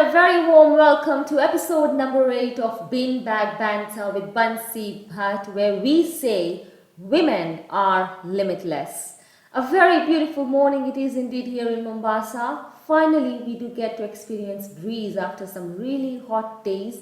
a very warm welcome to episode number 8 of Bean Bag Banter with Bansi Bhatt, where we say women are limitless. A very beautiful morning it is indeed here in Mombasa. Finally, we do get to experience breeze after some really hot days,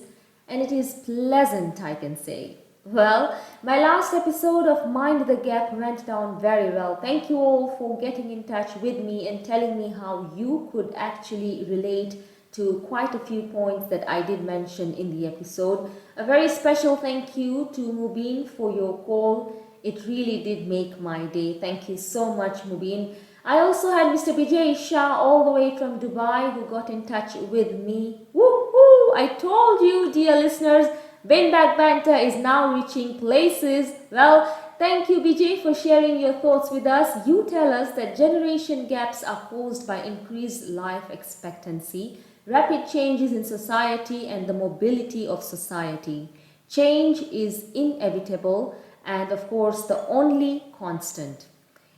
and it is pleasant, I can say. Well, my last episode of Mind the Gap went down very well. Thank you all for getting in touch with me and telling me how you could actually relate to quite a few points that I did mention in the episode. A very special thank you to Mubin for your call. It really did make my day. Thank you so much, Mubin. I also had Mr. Bijay Shah all the way from Dubai who got in touch with me. Woohoo! I told you, dear listeners, Bean Bag Banter is now reaching places. Well, thank you, BJ, for sharing your thoughts with us. You tell us that generation gaps are caused by increased life expectancy, rapid changes in society, and the mobility of society. Change is inevitable and, of course, the only constant.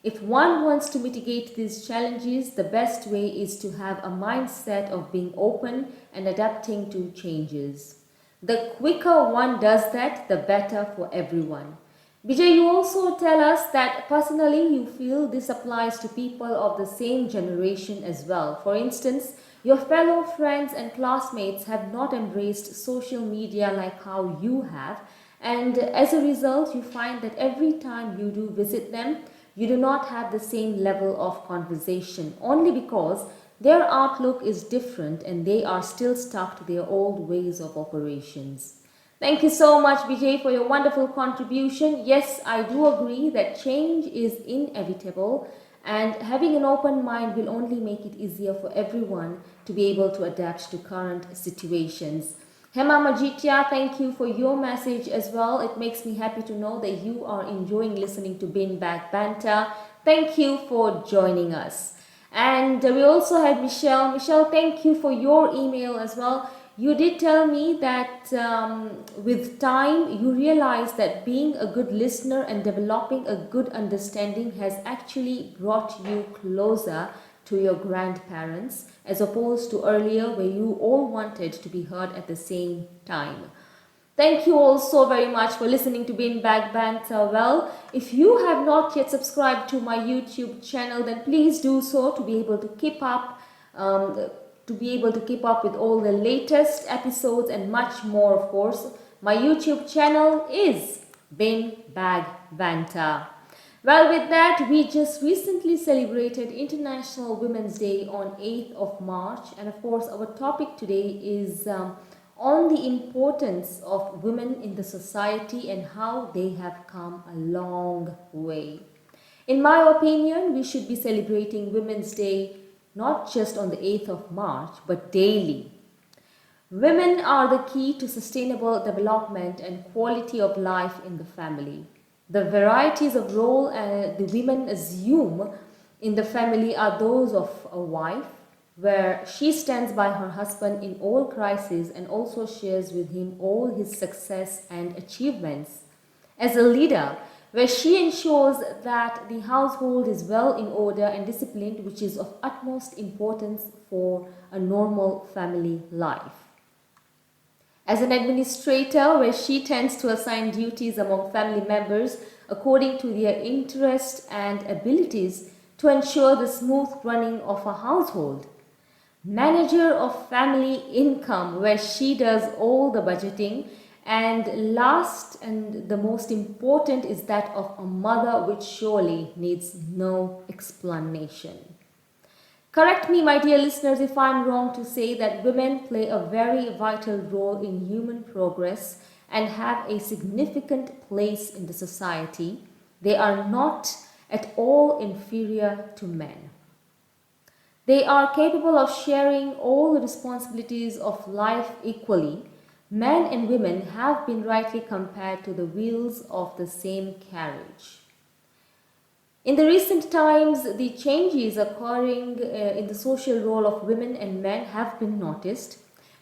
If one wants to mitigate these challenges, the best way is to have a mindset of being open and adapting to changes. The quicker one does that, the better for everyone. Vijay, you also tell us that personally you feel this applies to people of the same generation as well. For instance, your fellow friends and classmates have not embraced social media like how you have, and as a result, you find that every time you do visit them, you do not have the same level of conversation only because their outlook is different and they are still stuck to their old ways of operations. Thank you so much, Vijay, for your wonderful contribution. Yes, I do agree that change is inevitable and having an open mind will only make it easier for everyone to be able to adapt to current situations. Hema Majitya, thank you for your message as well. It makes me happy to know that you are enjoying listening to Bean Bag Banter. Thank you for joining us. And we also had Michelle. Michelle, thank you for your email as well. You did tell me that with time you realize that being a good listener and developing a good understanding has actually brought you closer to your grandparents as opposed to earlier where you all wanted to be heard at the same time. Thank you all so very much for listening to Bean Bag Banter. Well, if you have not yet subscribed to my YouTube channel, then please do so to be able to keep up with all the latest episodes and much more, of course. My YouTube channel is Bean Bag Banter. Well, with that, we just recently celebrated International Women's Day on 8th of March, and of course our topic today is on the importance of women in the society and how they have come a long way. In my opinion, we should be celebrating Women's Day not just on the 8th of March, but daily. Women are the key to sustainable development and quality of life in the family. The varieties of role the women assume in the family are those of a wife, where she stands by her husband in all crises and also shares with him all his success and achievements. As a leader, where she ensures that the household is well in order and disciplined, which is of utmost importance for a normal family life. As an administrator, where she tends to assign duties among family members according to their interest and abilities to ensure the smooth running of a household. Manager of family income, where she does all the budgeting, and last and the most important is that of a mother, which surely needs no explanation. Correct me, my dear listeners, if I'm wrong to say that women play a very vital role in human progress and have a significant place in the society. They are not at all inferior to men. They are capable of sharing all the responsibilities of life equally. Men and women have been rightly compared to the wheels of the same carriage. In the recent times, the changes occurring in the social role of women and men have been noticed.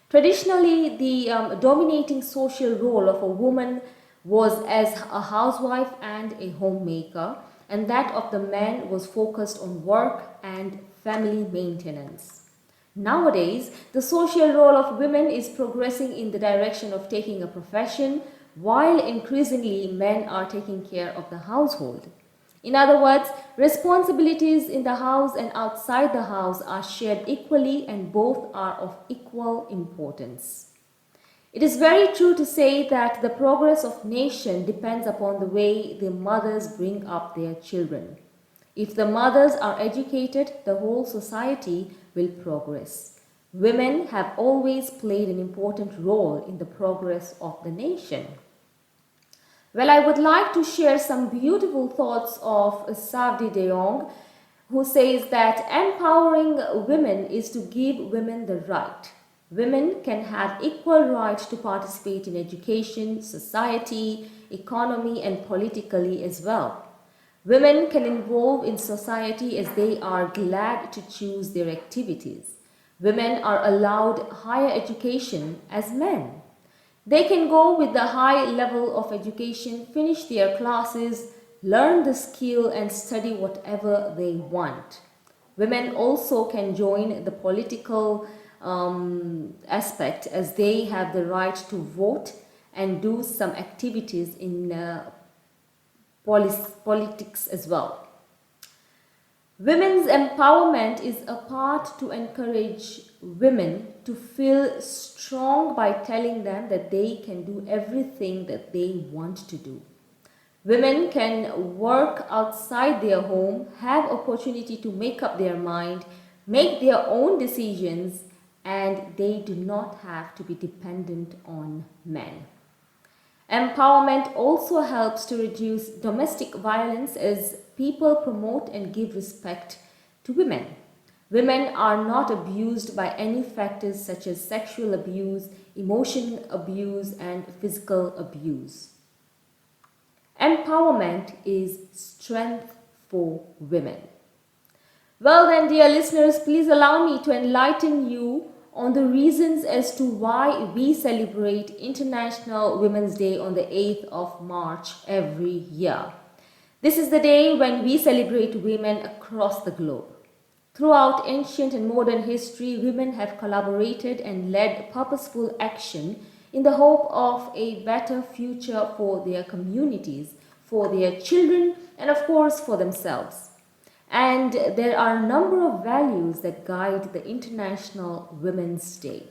Traditionally, the dominating social role of a woman was as a housewife and a homemaker, and that of the man was focused on work and family maintenance. Nowadays, the social role of women is progressing in the direction of taking a profession, while increasingly men are taking care of the household. In other words, responsibilities in the house and outside the house are shared equally and both are of equal importance. It is very true to say that the progress of nation depends upon the way the mothers bring up their children. If the mothers are educated, the whole society will progress. Women have always played an important role in the progress of the nation. Well, I would like to share some beautiful thoughts of Savdi de Jong, who says that empowering women is to give women the right. Women can have equal right to participate in education, society, economy, and politically as well. Women can involve in society as they are glad to choose their activities. Women are allowed higher education as men. They can go with the high level of education, finish their classes, learn the skill and study whatever they want. Women also can join the political aspect as they have the right to vote and do some activities in politics as well. Women's empowerment is a part to encourage women to feel strong by telling them that they can do everything that they want to do. Women can work outside their home, have opportunity to make up their mind, make their own decisions, and they do not have to be dependent on men. Empowerment also helps to reduce domestic violence as people promote and give respect to women. Women are not abused by any factors such as sexual abuse, emotional abuse, and physical abuse. Empowerment is strength for women. Well then, dear listeners, please allow me to enlighten you on the reasons as to why we celebrate International Women's Day on the 8th of March every year. This is the day when we celebrate women across the globe. Throughout ancient and modern history, women have collaborated and led purposeful action in the hope of a better future for their communities, for their children, and of course for themselves. And there are a number of values that guide the International Women's Day.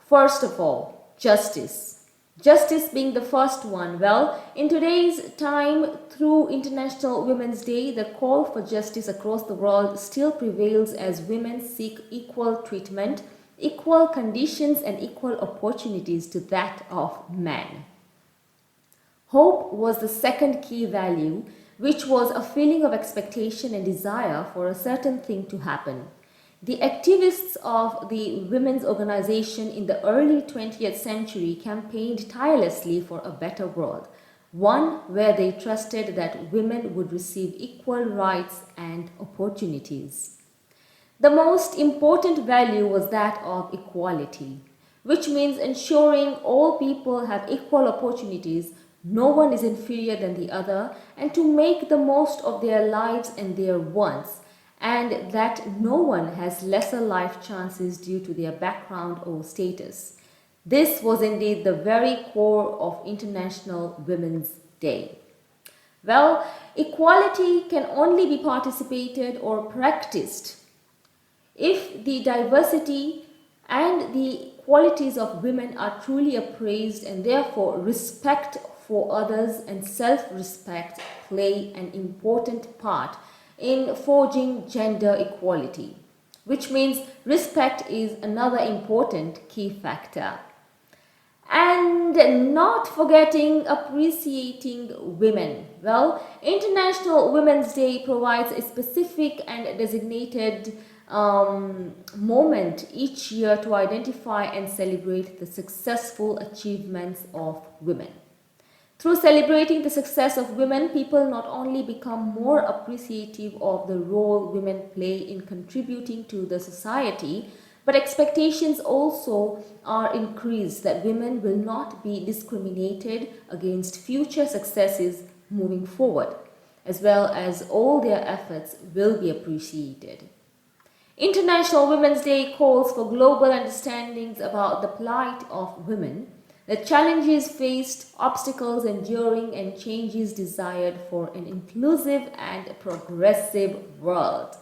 First of all, justice. Justice being the first one. Well, in today's time, through International Women's Day, the call for justice across the world still prevails as women seek equal treatment, equal conditions, and equal opportunities to that of men. Hope was the second key value, which was a feeling of expectation and desire for a certain thing to happen. The activists of the women's organization in the early 20th century campaigned tirelessly for a better world, one where they trusted that women would receive equal rights and opportunities. The most important value was that of equality, which means ensuring all people have equal opportunities, no one is inferior than the other, and to make the most of their lives and their wants, and that no one has lesser life chances due to their background or status. This was indeed the very core of International Women's Day. Well, equality can only be participated or practiced if the diversity and the qualities of women are truly appraised, and therefore respect for others and self-respect play an important part in forging gender equality, which means respect is another important key factor. And not forgetting appreciating women. Well, International Women's Day provides a specific and designated moment each year to identify and celebrate the successful achievements of women. Through celebrating the success of women, people not only become more appreciative of the role women play in contributing to the society, but expectations also are increased that women will not be discriminated against future successes moving forward, as well as all their efforts will be appreciated. International Women's Day calls for global understandings about the plight of women, the challenges faced, obstacles enduring, and changes desired for an inclusive and progressive world.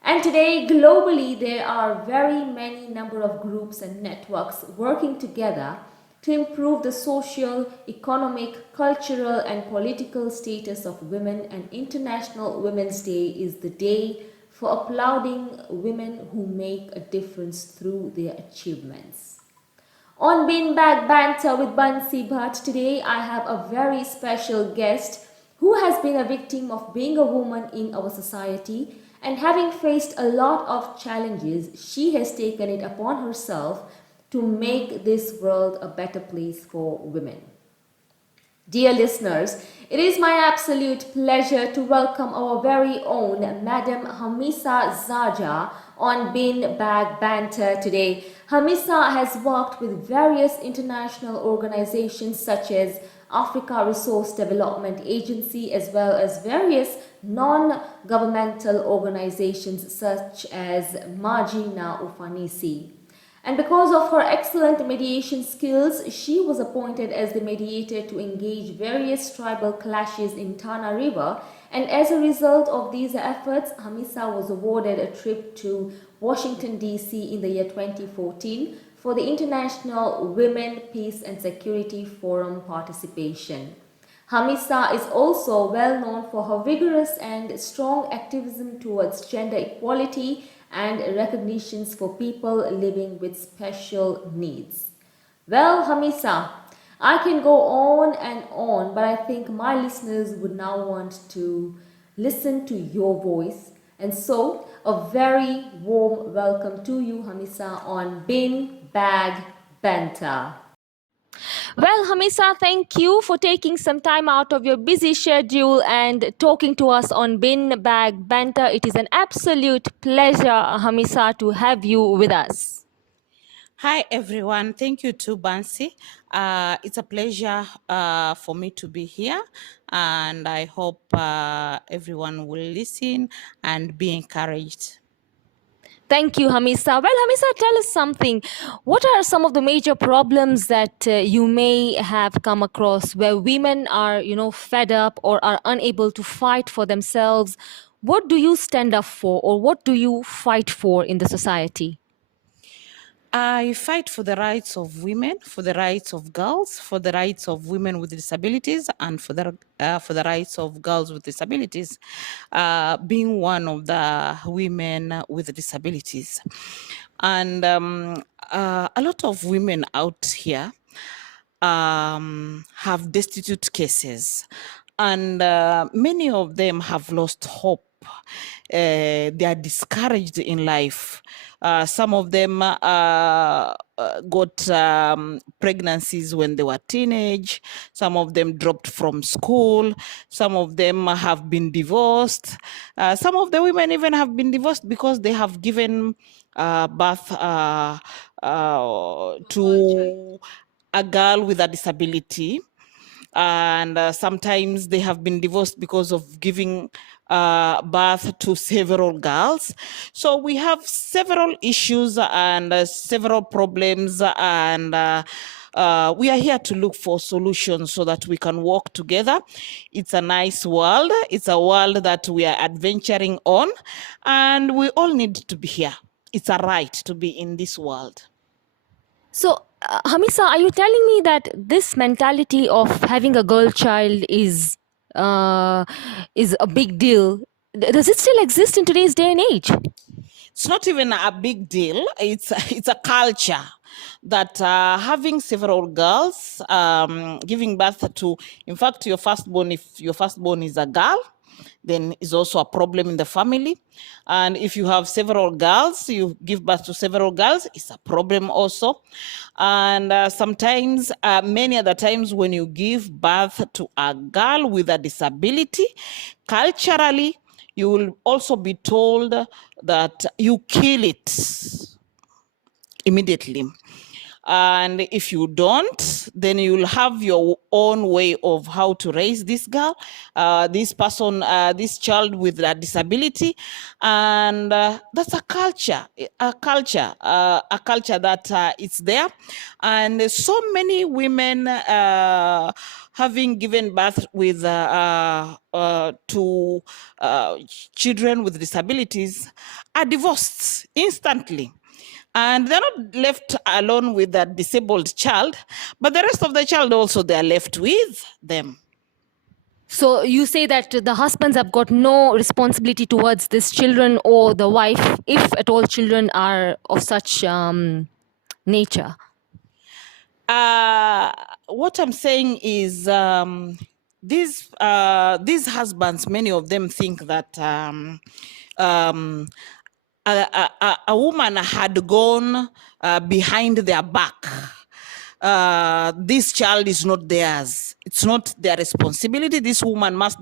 And today, globally, there are very many number of groups and networks working together to improve the social, economic, cultural, and political status of women. And International Women's Day is the day for applauding women who make a difference through their achievements. On Bean Bag Banter with Bansi Bhatt, today I have a very special guest who has been a victim of being a woman in our society, and having faced a lot of challenges, she has taken it upon herself to make this world a better place for women. Dear listeners, it is my absolute pleasure to welcome our very own Madam Hamisha Zaja on Bin Bag Banter today. Hamisha has worked with various international organizations such as Africa Resource Development Agency, as well as various non-governmental organizations such as Maji na Ufanisi. And because of her excellent mediation skills, she was appointed as the mediator to engage various tribal clashes in Tana River. And as a result of these efforts, Hamisha was awarded a trip to Washington, D.C. in the year 2014 for the International Women, Peace and Security Forum participation. Hamisha is also well known for her vigorous and strong activism towards gender equality and recognitions for people living with special needs. Well, Hamisha, I can go on and on, but I think my listeners would now want to listen to your voice. And so, a very warm welcome to you, Hamisha, on Bin Bag Banter. Well, Hamisha, thank you for taking some time out of your busy schedule and talking to us on Bin Bag Banter. It is an absolute pleasure, Hamisha, to have you with us. Hi, everyone. Thank you to Bansi. It's a pleasure for me to be here, and I hope everyone will listen and be encouraged. Thank you, Hamisha. Well, Hamisha, tell us something. What are some of the major problems that you may have come across where women are, fed up or are unable to fight for themselves? What do you stand up for, or what do you fight for in the society? I fight for the rights of women, for the rights of girls, for the rights of women with disabilities, and for the rights of girls with disabilities, being one of the women with disabilities. And a lot of women out here have destitute cases, and many of them have lost hope. They are discouraged in life. Some of them got pregnancies when they were teenage. Some of them dropped from school. Some of them have been divorced. Some of the women even have been divorced because they have given birth to a girl with a disability, and sometimes they have been divorced because of giving birth to several girls. So we have several issues and several problems, and we are here to look for solutions so that we can work together. It's a nice world. It's a world that we are adventuring on, and we all need to be here. It's a right to be in this world. So, Hamisa, are you telling me that this mentality of having a girl child is a big deal? Does it still exist in today's day and age? It's not even a big deal. It's a culture that having several girls, giving birth to, in fact, your firstborn, if your firstborn is a girl, then is also a problem in the family. And if you have several girls, you give birth to several girls, it's a problem also. And sometimes, many other times, when you give birth to a girl with a disability, culturally, you will also be told that you kill it immediately. And if you don't, then you'll have your own way of how to raise this girl, this person, this child with a disability. And that's a culture that it's there. And so many women having given birth with to children with disabilities are divorced instantly, and they're not left alone with that disabled child, but the rest of the child also they're left with them. So you say that the husbands have got no responsibility towards these children, or the wife, if at all children are of such nature. What I'm saying is, these husbands, many of them think that um, a woman had gone behind their back. This child is not theirs. It's not their responsibility. This woman must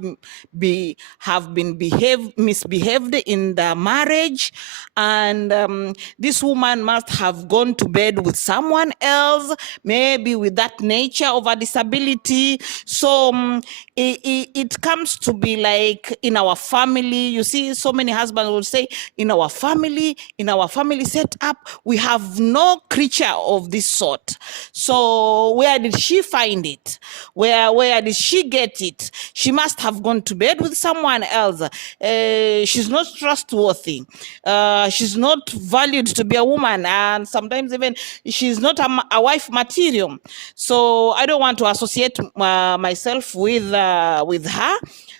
have been misbehaved in the marriage, and this woman must have gone to bed with someone else, maybe with that nature of a disability. So it comes to be like in our family. You see, so many husbands will say, in our family setup, we have no creature of this sort. So where did she find it? Where did she get it? She must have gone to bed with someone else. She's not trustworthy. She's not valued to be a woman, and sometimes even she's not a wife material. So I don't want to associate myself with her,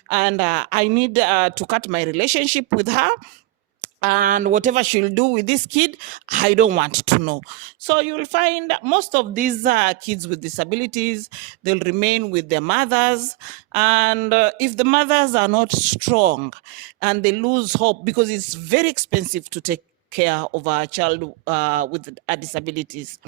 and I need to cut my relationship with her. And whatever she'll do with this kid, I don't want to know. So you'll find most of these kids with disabilities, they'll remain with their mothers. And if the mothers are not strong and they lose hope, because it's very expensive to take care of a child with disabilities.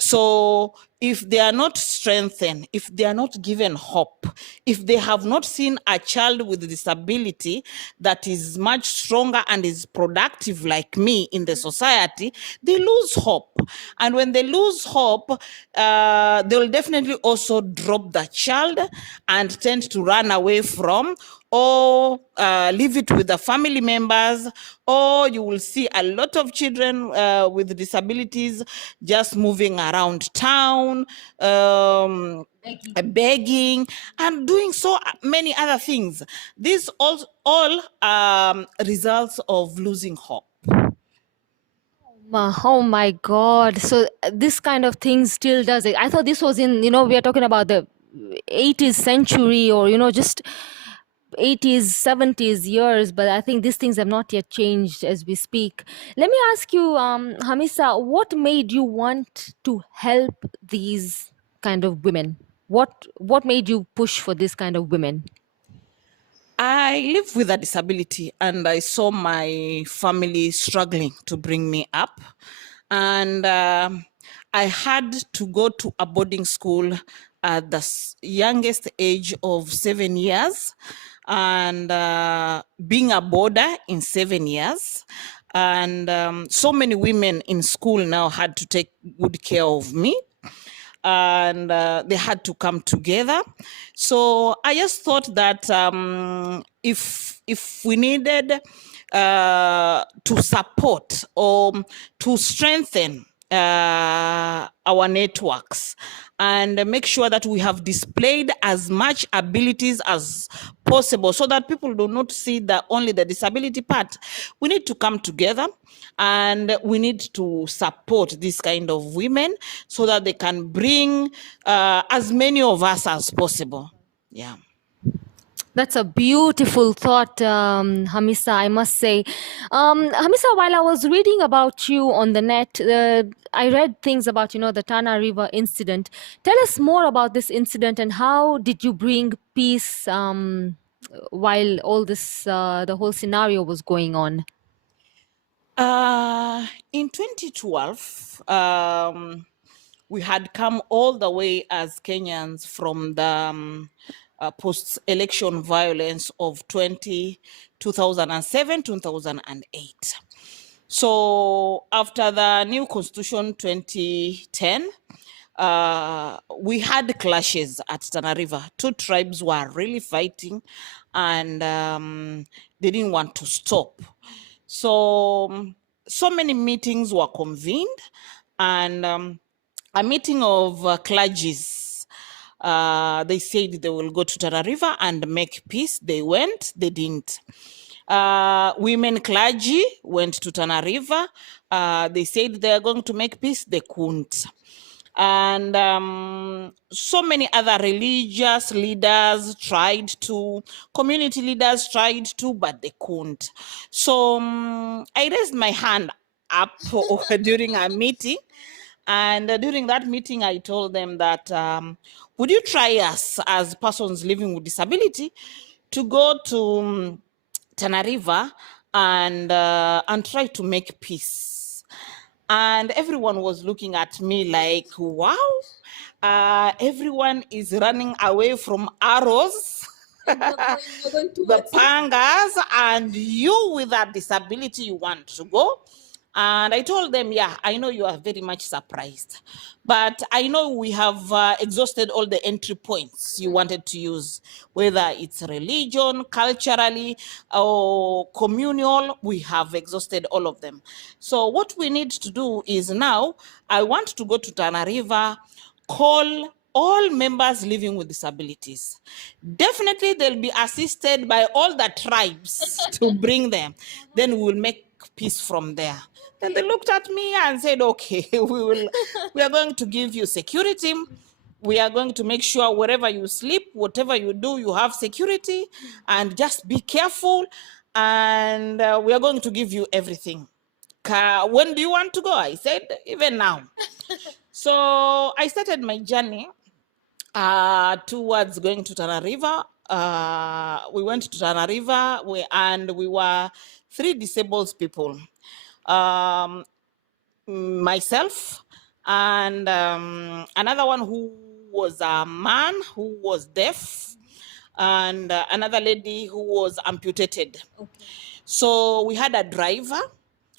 So if they are not strengthened, if they are not given hope, if they have not seen a child with a disability that is much stronger and is productive like me in the society, they lose hope. And when they lose hope, they will definitely also drop the child and tend to run away from, or leave it with the family members, or you will see a lot of children with disabilities just moving around town, begging and doing so many other things. These all results of losing hope. Oh my God. So this kind of thing still does it. I thought this was in, we are talking about the 80s century, or, just 80s, 70s years, but I think these things have not yet changed as we speak. Let me ask you, Hamisha, what made you want to help these kind of women? What made you push for this kind of women? I live with a disability, and I saw my family struggling to bring me up. And I had to go to a boarding school at the youngest age of 7 years, and being a boarder in 7 years. And so many women in school now had to take good care of me, and they had to come together. So I just thought that if we needed to support or to strengthen our networks and make sure that we have displayed as much abilities as possible, so that people do not see only the disability part. We need to come together and we need to support this kind of women so that they can bring as many of us as possible. Yeah. That's a beautiful thought, Hamisa, I must say. Hamisa, while I was reading about you on the net, I read things about, the Tana River incident. Tell us more about this incident, and how did you bring peace while all this, the whole scenario was going on? In 2012, we had come all the way as Kenyans from the post-election violence of 2007, 2008. So after the new constitution 2010, we had clashes at Tana River. Two tribes were really fighting, and they didn't want to stop. So so many meetings were convened, and a meeting of clergies. They said they will go to Tana River and make peace. They went. They didn't. Women clergy went to Tana River. They said they are going to make peace. They couldn't. And so many other religious leaders tried to, community leaders tried to, but they couldn't. So I raised my hand up during a meeting. And during that meeting, I told them that, would you try us as persons living with disability to go to Tana River and try to make peace? And everyone was looking at me like, wow, everyone is running away from arrows, the pangas, and you with a disability, you want to go? And I told them, yeah, I know you are very much surprised, but I know we have exhausted all the entry points you wanted to use, whether it's religion, culturally, or communal, we have exhausted all of them. So what we need to do is now, I want to go to Tana River, call all members living with disabilities. Definitely they'll be assisted by all the tribes to bring them. Then we will make peace from there. Then they looked at me and said, okay, we are going to give you security. We are going to make sure wherever you sleep, whatever you do, you have security, and just be careful. And we are going to give you everything. When do you want to go? I said, even now. So I started my journey towards going to Tana River. We went to Tana River, and we were 3 disabled people. Myself and another one who was a man who was deaf, and another lady who was amputated. Okay. So we had a driver.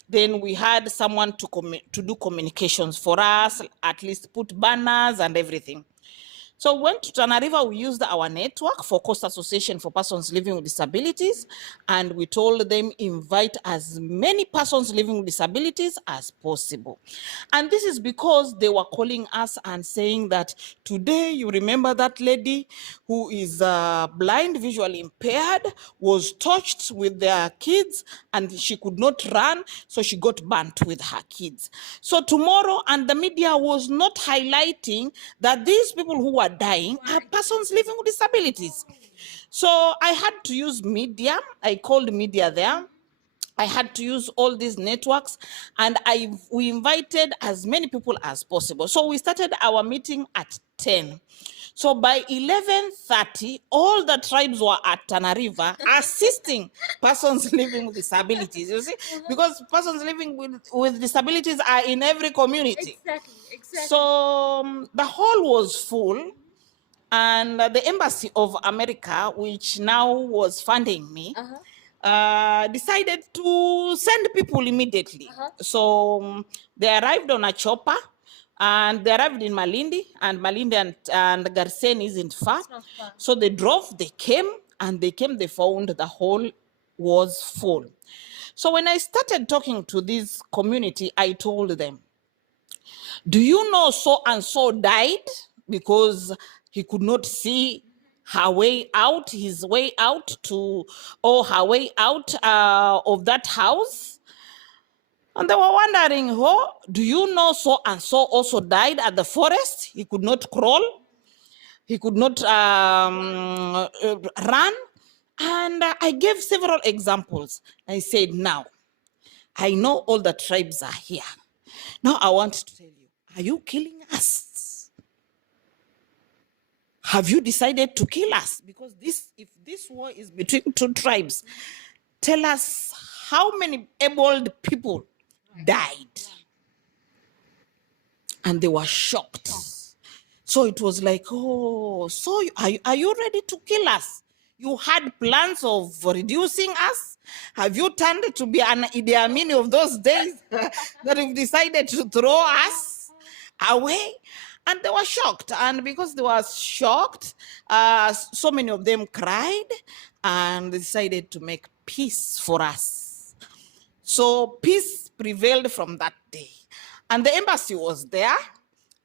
Then we had someone to do communications for us, at least put banners and everything. So we went to Tana River, we used our network for Coast Association for Persons Living with Disabilities, and we told them invite as many persons living with disabilities as possible. And this is because they were calling us and saying that today, you remember that lady who is blind, visually impaired, was touched with their kids and she could not run, so she got burnt with her kids. So tomorrow, and the media was not highlighting that these people who are dying are persons living with disabilities. So I had to use media. I called media there. I had to use all these networks, and we invited as many people as possible. So we started our meeting at 10. So by 11:30, all the tribes were at Tana River assisting persons living with disabilities. You see, because persons living with disabilities are in every community. Exactly. So the hall was full. And the Embassy of America, which now was funding me, decided to send people immediately. So they arrived on a chopper, and they arrived in Malindi, and and Garsen isn't far. So they drove, they came, they found the hall was full. So when I started talking to this community, I told them, do you know so and so died because he could not see her way out, his way out to, or her way out of that house? And they were wondering, oh, do you know so and so also died at the forest? He could not crawl. He could not run. And I gave several examples. I said, now, I know all the tribes are here. Now I want to tell you, are you killing us? Have you decided to kill us? Because if this war is between 2 tribes, tell us how many able people died. And they were shocked. So it was like, oh, so are you ready to kill us? You had plans of reducing us, Have you turned to be an Idi Amin of those days that you've decided to throw us away? And they were shocked. And because they were shocked, so many of them cried and they decided to make peace for us. So peace prevailed from that day. And the embassy was there.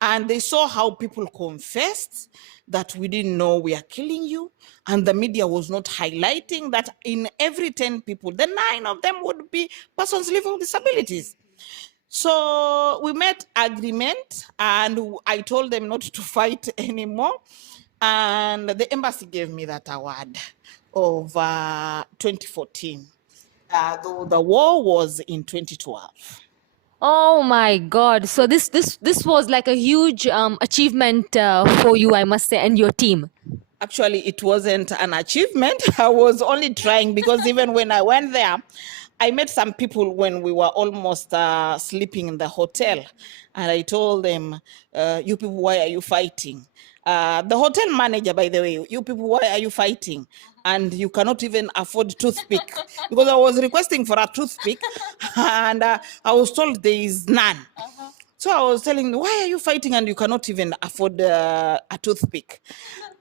And they saw how people confessed that we didn't know we are killing you. And the media was not highlighting that in every 10 people, the 9 of them would be persons living with disabilities. So we made agreement and I told them not to fight anymore. And the embassy gave me that award of 2014, though the war was in 2012. Oh my God! So this was like a huge achievement for you, I must say, and your team. Actually, it wasn't an achievement. I was only trying because even when I went there, I met some people when we were almost sleeping in the hotel. And I told them, you people, why are you fighting? The hotel manager, by the way, you people, why are you fighting? And you cannot even afford toothpick. Because I was requesting for a toothpick and I was told there is none. So I was telling them, why are you fighting and you cannot even afford a toothpick?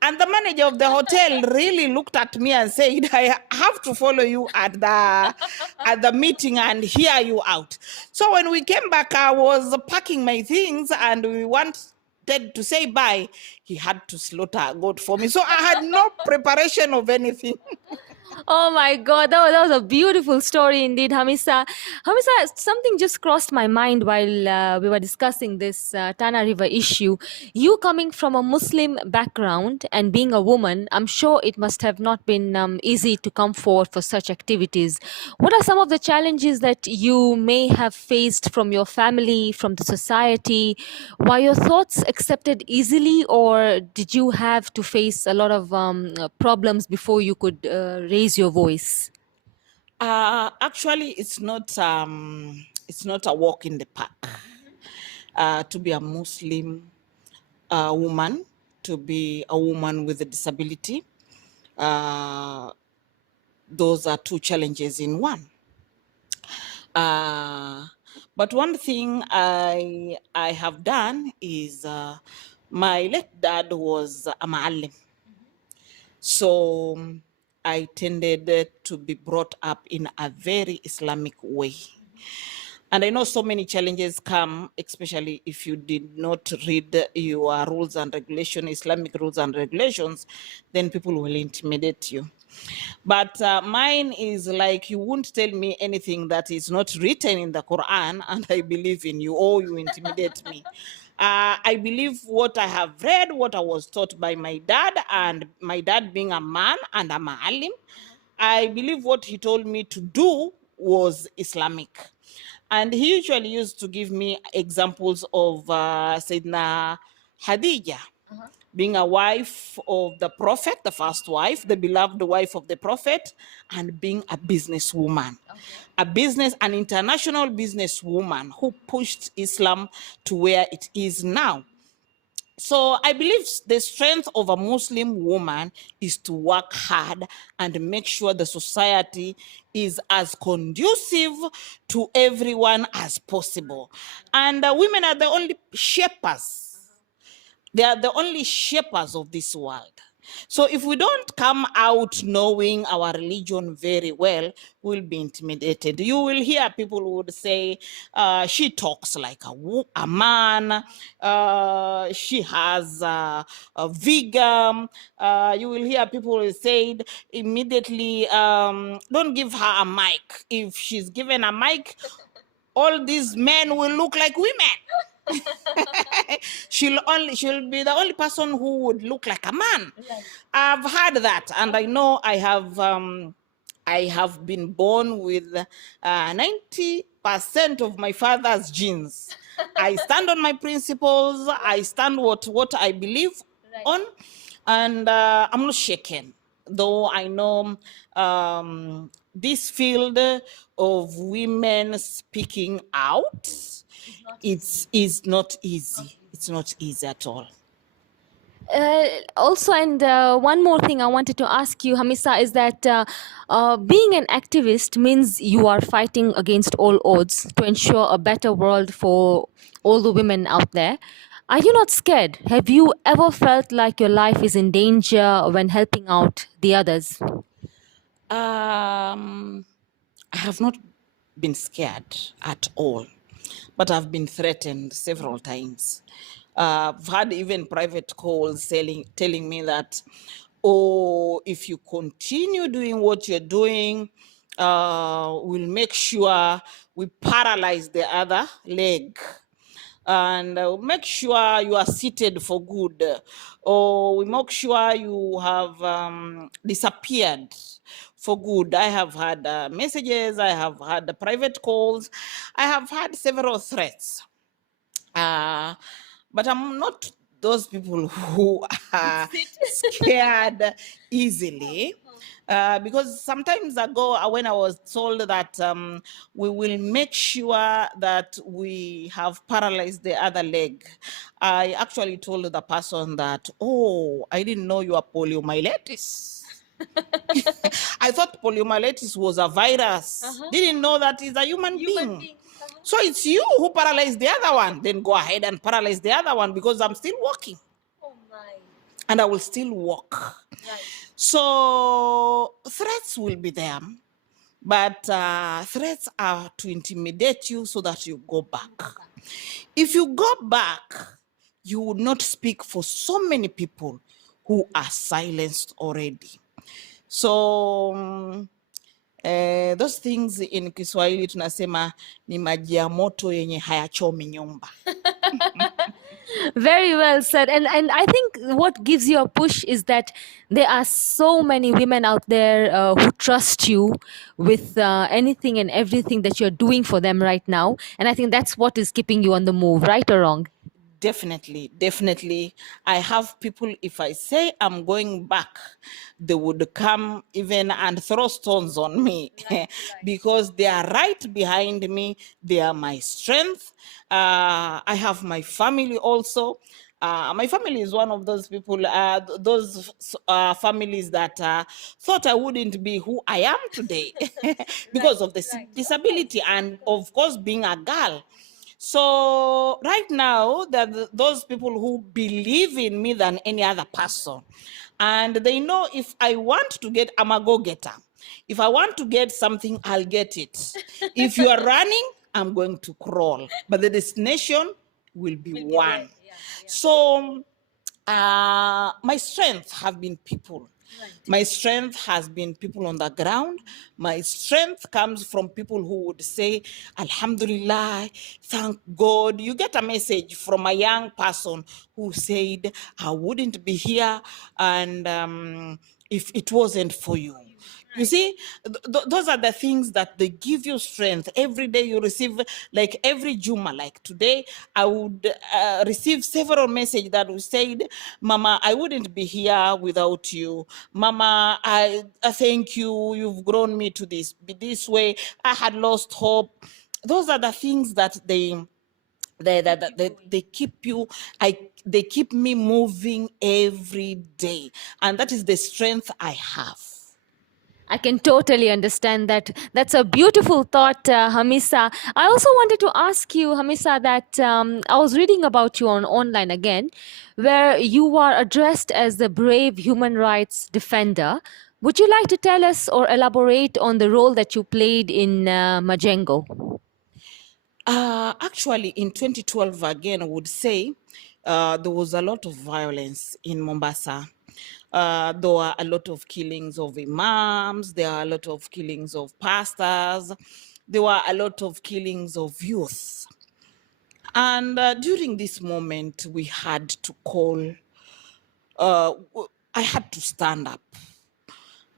And the manager of the hotel really looked at me and said, I have to follow you at the meeting and hear you out. So when we came back, I was packing my things and we wanted to say bye. He had to slaughter a goat for me. So I had no preparation of anything. Oh my God, that was a beautiful story indeed, Hamisha. Hamisha, something just crossed my mind while we were discussing this Tana River issue. You coming from a Muslim background and being a woman, I'm sure it must have not been easy to come forward for such activities. What are some of the challenges that you may have faced from your family, from the society? Were your thoughts accepted easily, or did you have to face a lot of problems before you could raise your voice? Actually, it's not a walk in the park. To be a Muslim woman, to be a woman with a disability, those are two challenges in one. But one thing I have done is my late dad was a ma'allim. So I tended to be brought up in a very Islamic way. And I know so many challenges come, especially if you did not read your rules and regulations, Islamic rules and regulations, then people will intimidate you. But mine is like, you won't tell me anything that is not written in the Quran, and I believe in you, or you intimidate me. I believe what I have read, what I was taught by my dad, and my dad being a man and a ma'alim, I believe what he told me to do was Islamic. And he usually used to give me examples of Sayyidina Khadija, being a wife of the Prophet, the first wife, the beloved wife of the Prophet, and being a businesswoman. An international businesswoman who pushed Islam to where it is now. So I believe the strength of a Muslim woman is to work hard and make sure the society is as conducive to everyone as possible. And women are the only shapers. They are the only shapers of this world. So if we don't come out knowing our religion very well, we'll be intimidated. You will hear people who would say, she talks like a man, she has a vegan. You will hear people who say immediately, don't give her a mic. If she's given a mic, all these men will look like women. She'll be the only person who would look like a man. Right. I've heard that, and I know I have been born with 90% of my father's genes. I stand on my principles. I stand what I believe on, and I'm not shaken. Though I know this field of women speaking out, it's not easy. It's not easy at all. Also, and one more thing I wanted to ask you, Hamisa, is that being an activist means you are fighting against all odds to ensure a better world for all the women out there. Are you not scared? Have you ever felt like your life is in danger when helping out the others? I have not been scared at all, but I've been threatened several times. I've had even private calls telling me that, oh, if you continue doing what you're doing, we'll make sure we paralyze the other leg, and make sure you are seated for good, or we make sure you have disappeared for good. I have had messages, I have had private calls, I have had several threats. But I'm not those people who are scared easily. Because sometimes ago, when I was told that we will make sure that we have paralyzed the other leg, I actually told the person that, oh, I didn't know you are poliomyelitis. I thought poliomyelitis was a virus. Didn't know that it's a human being. So it's you who paralyzed the other one. Then go ahead and paralyze the other one, because I'm still walking. Oh my. And I will still walk. Right. So threats will be there. But threats are to intimidate you so that you go back. If you go back, you would not speak for so many people who are silenced already. So those things in Kiswahili tunasema ni maji ya moto yenye hayachomi nyumba. Very well said. And I think what gives you a push is that there are so many women out there who trust you with anything and everything that you're doing for them right now. And I think that's what is keeping you on the move, right or wrong? Definitely. I have people, if I say I'm going back, they would come even and throw stones on me. Right. Because they are right behind me. They are my strength. I have my family also. My family is one of those people, those families that thought I wouldn't be who I am today because of the disability and, of course, being a girl. So right now, those people who believe in me than any other person. And they know if I want to get, I'm a go-getter. If I want to get something, I'll get it. If you are running, I'm going to crawl. But the destination will be one. Yeah. So my strength have been people. Right. My strength has been people on the ground. My strength comes from people who would say, Alhamdulillah, thank God. You get a message from a young person who said, I wouldn't be here and if it wasn't for you. You see, those are the things that they give you strength. Every day you receive, like every Juma, like today, I would receive several messages that would say, Mama, I wouldn't be here without you. Mama, I thank you. You've grown me to this way. I had lost hope. Those are the things that they keep you, they keep me moving every day. And that is the strength I have. I can totally understand that. That's a beautiful thought, Hamisa. I also wanted to ask you, Hamisa, that I was reading about you on online again, where you are addressed as the brave human rights defender. Would you like to tell us or elaborate on the role that you played in Majengo? Actually, in 2012, again, I would say there was a lot of violence in Mombasa. There were a lot of killings of imams, there are a lot of killings of pastors, there were a lot of killings of youth. And during this moment, we had to call, I had to stand up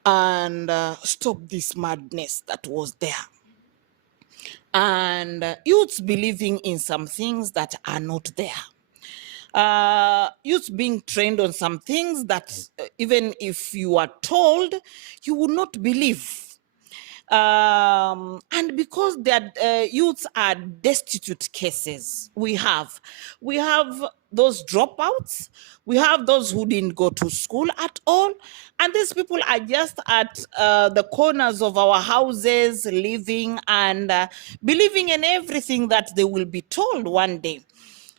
and stop this madness that was there. And youths believing in some things that are not there. Youth being trained on some things that even if you are told, you would not believe. And because their youths are destitute cases, we have those dropouts, we have those who didn't go to school at all, and these people are just at the corners of our houses, living and believing in everything that they will be told one day.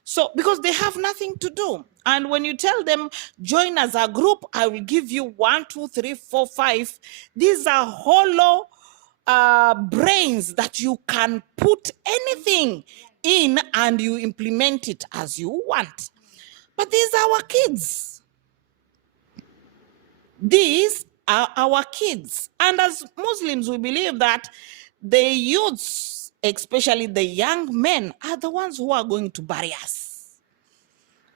So, because they have nothing to do. And when you tell them, join as a group, I will give you 1, 2, 3, 4, 5. These are hollow brains that you can put anything in and you implement it as you want. But these are our kids. These are our kids. And as Muslims, we believe that the youths, especially the young men, are the ones who are going to bury us.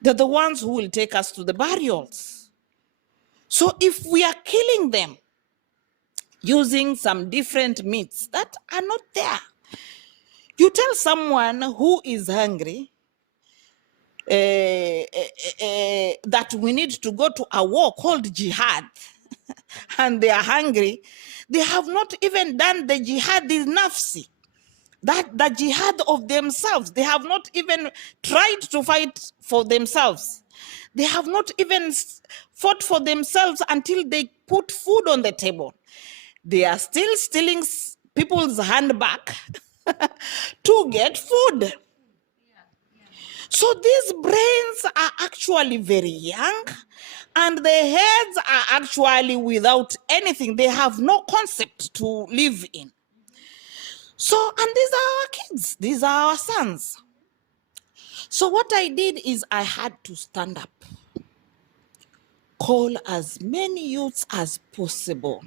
They're the ones who will take us to the burials. So if we are killing them using some different meats that are not there, you tell someone who is hungry that we need to go to a war called jihad, and they are hungry, they have not even done the jihad nafsi, that the jihad of themselves. They have not even tried to fight for themselves. They have not even fought for themselves until they put food on the table. They are still stealing people's handbag to get food. So these brains are actually very young, and their heads are actually without anything. They have no concept to live in. So, and these are our kids, these are our sons. So what I did is I had to stand up, call as many youths as possible,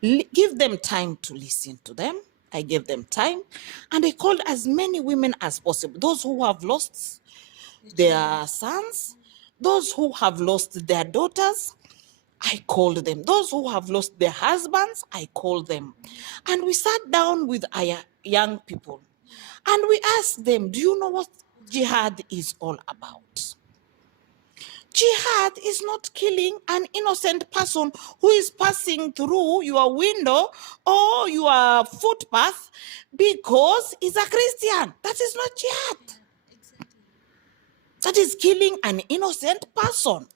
give them time to listen to them. I gave them time, and I called as many women as possible, those who have lost their sons, those who have lost their daughters, I called them. Those who have lost their husbands, I called them. And we sat down with our young people, and we asked them, do you know what jihad is all about? Jihad is not killing an innocent person who is passing through your window or your footpath because he's a Christian. That is not jihad. That is killing an innocent person.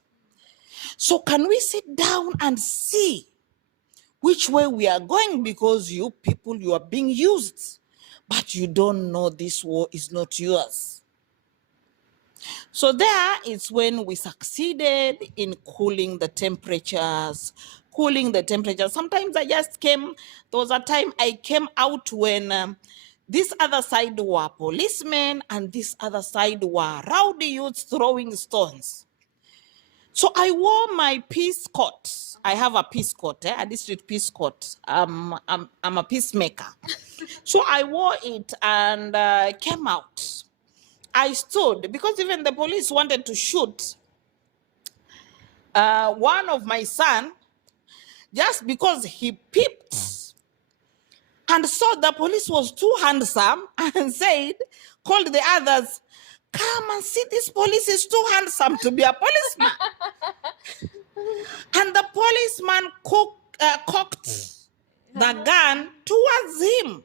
So can we sit down and see which way we are going? Because you people, you are being used, but you don't know this war is not yours. So there is when we succeeded in cooling the temperatures. Sometimes I just came, there was a time I came out when this other side were policemen and this other side were rowdy youths throwing stones. So I wore my peace coat. I have a peace coat, a district peace coat. I'm a peacemaker. So I wore it and came out. I stood because even the police wanted to shoot one of my son just because he peeped and saw the police was too handsome and called the others, come and see, this police is too handsome to be a policeman. And the policeman cocked the gun towards him.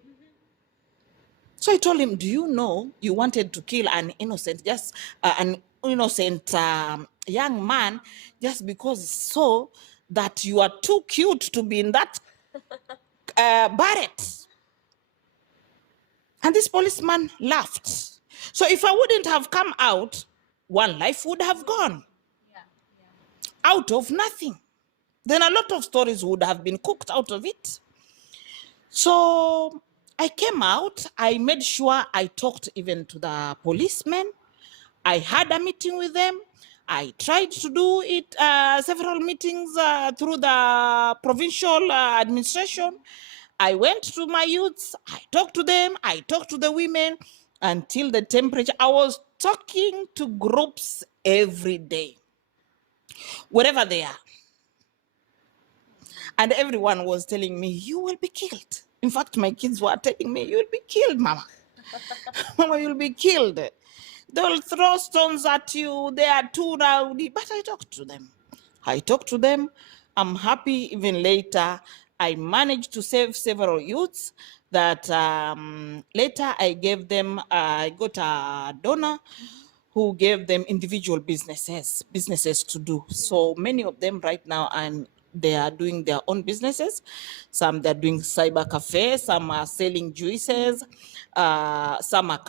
So I told him, do you know you wanted to kill an innocent, young man just because so that you are too cute to be in that barret? And this policeman laughed. So if I wouldn't have come out, one life would have gone out of nothing. Then a lot of stories would have been cooked out of it. So I came out, I made sure I talked even to the policemen. I had a meeting with them. I tried to do it, several meetings through the provincial administration. I went to my youths, I talked to them, I talked to the women until the temperature. I was talking to groups every day, wherever they are. And everyone was telling me, you will be killed. In fact, my kids were telling me, you'll be killed, Mama. Mama, you'll be killed. They'll throw stones at you. They are too rowdy. But I talked to them. I'm happy even later. I managed to save several youths that later I gave them, I got a donor who gave them individual businesses to do. So many of them right now, and they are doing their own businesses. Some they're doing cyber cafe, some are selling juices, some are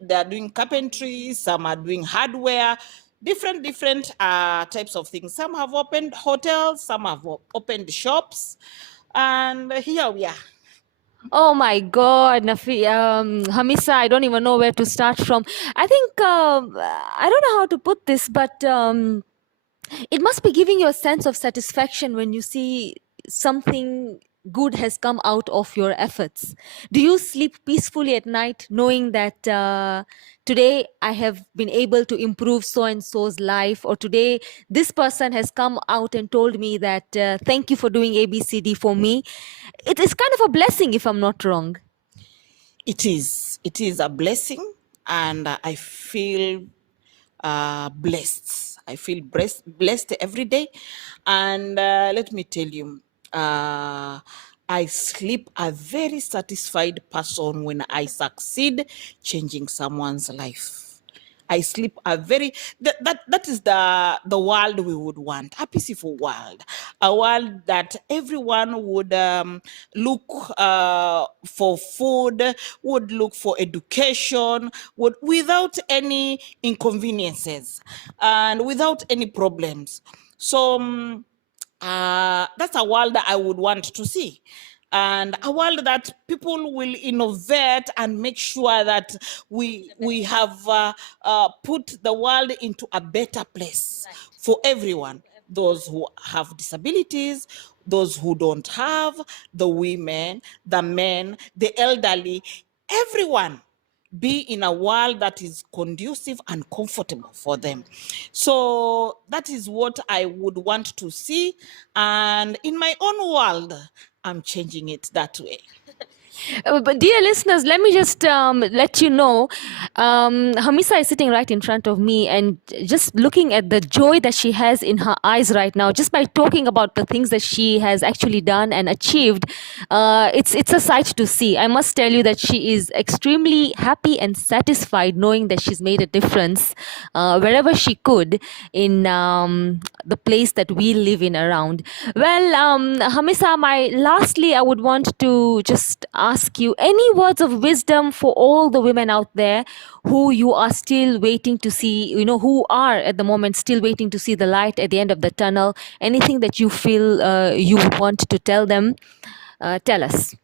they're doing carpentry, some are doing hardware, different types of things. Some have opened hotels, some have opened shops, and here we are. Oh my God, Hamisa, I don't even know where to start from. I think, I don't know how to put this, but it must be giving you a sense of satisfaction when you see something good has come out of your efforts. Do you sleep peacefully at night knowing that today I have been able to improve so and so's life, or today this person has come out and told me that thank you for doing ABCD for me? It is kind of a blessing, if I'm not wrong. It is a blessing, and I feel blessed. I feel blessed every day. And let me tell you, I sleep a very satisfied person when I succeed changing someone's life. I sleep a very that is the world we would want, a peaceful world, a world that everyone would look for food, would look for education, would without any inconveniences and without any problems. So that's a world that I would want to see. And a world that people will innovate and make sure that we have put the world into a better place for everyone. Those who have disabilities, those who don't have, the women, the men, the elderly, everyone be in a world that is conducive and comfortable for them. So that is what I would want to see. And in my own world, I'm changing it that way. But dear listeners, let me just let you know, Hamisa is sitting right in front of me, and just looking at the joy that she has in her eyes right now, just by talking about the things that she has actually done and achieved, it's a sight to see. I must tell you that she is extremely happy and satisfied knowing that she's made a difference wherever she could in the place that we live in around. Well, Hamisa, lastly, I would want to just ask you any words of wisdom for all the women out there who you are still waiting to see, who are at the moment still waiting to see the light at the end of the tunnel. Anything that you feel you want to tell them, tell us.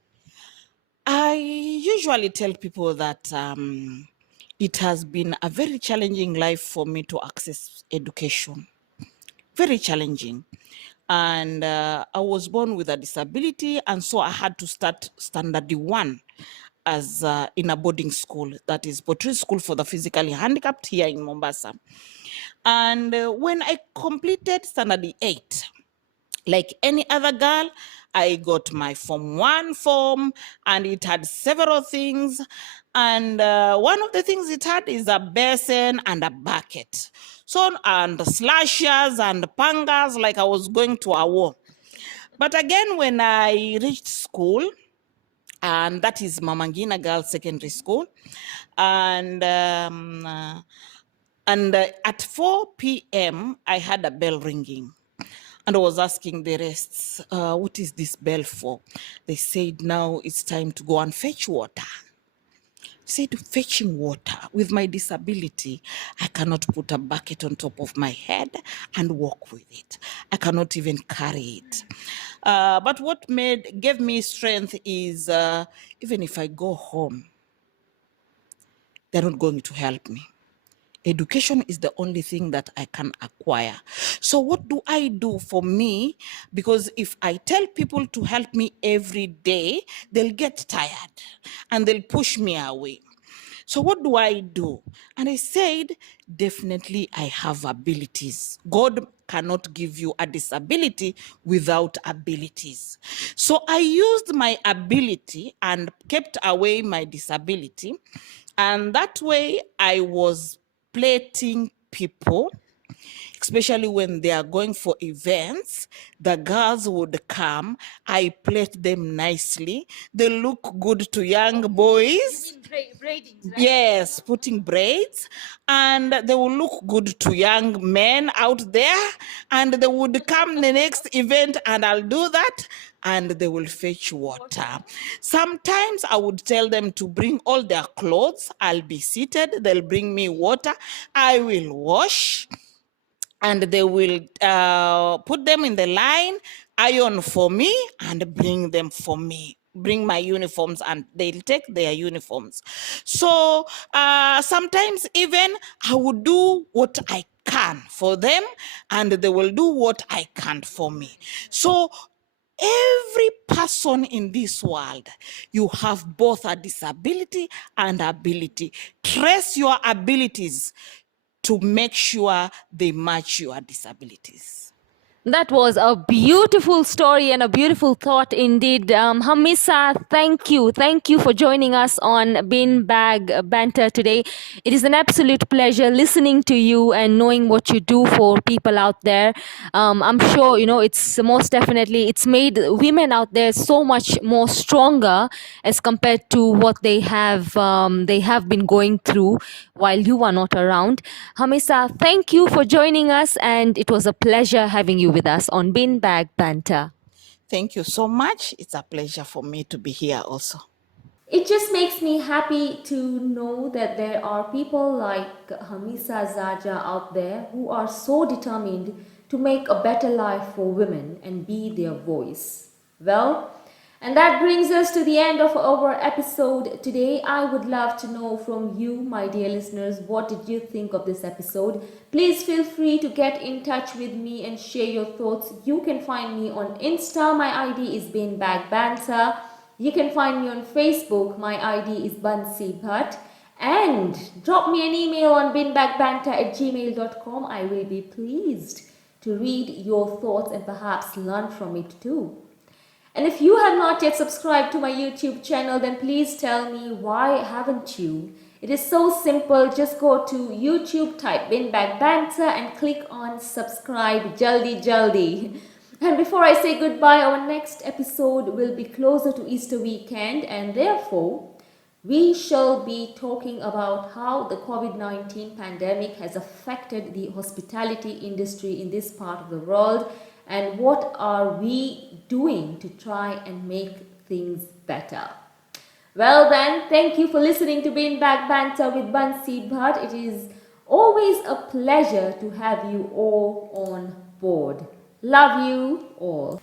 I usually tell people that it has been a very challenging life for me to access education. Very challenging. And I was born with a disability, and so I had to start standard 1 as in a boarding school, that is Potri School for the Physically Handicapped here in Mombasa. And when I completed standard 8, like any other girl, I got my Form 1 form, and it had several things. And one of the things it had is a basin and a bucket. So, and slashers and pangas, like I was going to a war. But again, when I reached school, and that is Mamangina Girls Secondary School, and at 4 p.m., I had a bell ringing. And I was asking the rest, what is this bell for? They said, now it's time to go and fetch water. I said, fetching water. With my disability, I cannot put a bucket on top of my head and walk with it. I cannot even carry it. But what gave me strength is even if I go home, they're not going to help me. Education is the only thing that I can acquire. So what do I do for me? Because if I tell people to help me every day, they'll get tired and they'll push me away. So what do I do? And I said, definitely I have abilities. God cannot give you a disability without abilities. So I used my ability and kept away my disability. And that way I was plating people, especially when they are going for events. The girls would come, I plait them nicely. They look good to young boys. Yes, putting braids, and they will look good to young men out there, and they would come the next event and I'll do that, and they will fetch water. Sometimes I would tell them to bring all their clothes. I'll be seated, they'll bring me water, I will wash, and they will put them in the line, iron for me, and bring them for me. Bring my uniforms, and they'll take their uniforms. So sometimes even I would do what I can for them, and they will do what I can't for me. So every person in this world, you have both a disability and ability. Trace your abilities to make sure they match your disabilities. That was a beautiful story and a beautiful thought indeed. Hamisha, thank you. Thank you for joining us on Bin Bag Banter today. It is an absolute pleasure listening to you and knowing what you do for people out there. I'm sure, it's most definitely, it's made women out there so much more stronger as compared to what they have been going through while you are not around. Hamisha, thank you for joining us, and it was a pleasure having you with us on Bin Bag Banter. Thank you so much. It's a pleasure for me to be here also. It just makes me happy to know that there are people like Hamisha Zaja out there who are so determined to make a better life for women and be their voice. Well, and that brings us to the end of our episode today. I would love to know from you, my dear listeners, what did you think of this episode? Please feel free to get in touch with me and share your thoughts. You can find me on Insta. My ID is Beanbag Banter. You can find me on Facebook. My ID is Bansi Bhatt. And drop me an email on binbagbanter@gmail.com. I will be pleased to read your thoughts and perhaps learn from it too. And if you have not yet subscribed to my YouTube channel, then please tell me, why haven't you? It is so simple. Just go to YouTube, type Bin Bag Banter and click on subscribe. Jaldi jaldi. And before I say goodbye, our next episode will be closer to Easter weekend, and therefore we shall be talking about how the COVID-19 pandemic has affected the hospitality industry in this part of the world, and what are we doing to try and make things better. Well then, thank you for listening to Bin Bag Banter with Bansi Bhatt. It is always a pleasure to have you all on board. Love you all.